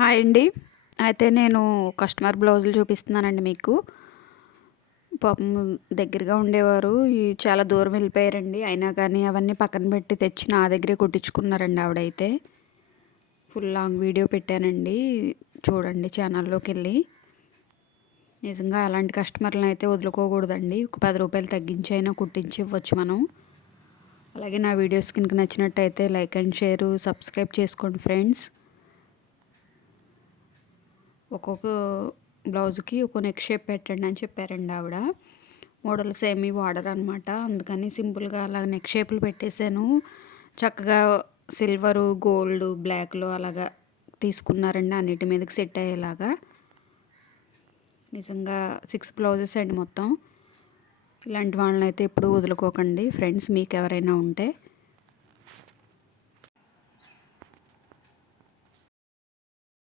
Hi అండి. అయితే నేను కస్టమర్ బ్లౌజులు చూపిస్తున్నానండి మీకు. పాపం దగ్గరగా ఉండేవారు. చాలా దూరం వెళ్ళిపోయారండి. అయినా కానీ అవన్నీ పక్కన పెట్టి తెచ్చి నా దగ్గరే కుట్టించుకున్నారండి ఆవిడైతే. ఫుల్ లాంగ్ వీడియో పెట్టానండి. చూడండి ఛానల్లోకెళ్ళి. నిజంగా అలాంటి కస్టమర్లను అయితే వదులుకోకూడదండి. ఒక రూ. 10 తగ్గించి అయినా కుట్టించి ఇవ్వచ్చు మనం. అలాగే నా వీడియోస్ కనుక నచ్చినట్టయితే లైక్ అండ్ షేర్, సబ్స్క్రైబ్ చేసుకోండి ఫ్రెండ్స్. ఒక్కొక్క బ్లౌజ్కి ఒక నెక్ షేప్ పెట్టండి అని చెప్పారండి ఆవిడ. మోడల్స్ ఏమీ వాడరనమాట. అందుకని సింపుల్గా అలా నెక్ షేపులు పెట్టేశాను. చక్కగా సిల్వరు, గోల్డ్, బ్లాక్లో అలాగా తీసుకున్నారండి, అన్నిటి మీదకి సెట్ అయ్యేలాగా. నిజంగా 6 బ్లౌజెస్ అండి మొత్తం. ఇలాంటి వాళ్ళని అయితే ఎప్పుడూ వదులుకోకండి ఫ్రెండ్స్, మీకు ఎవరైనా ఉంటే.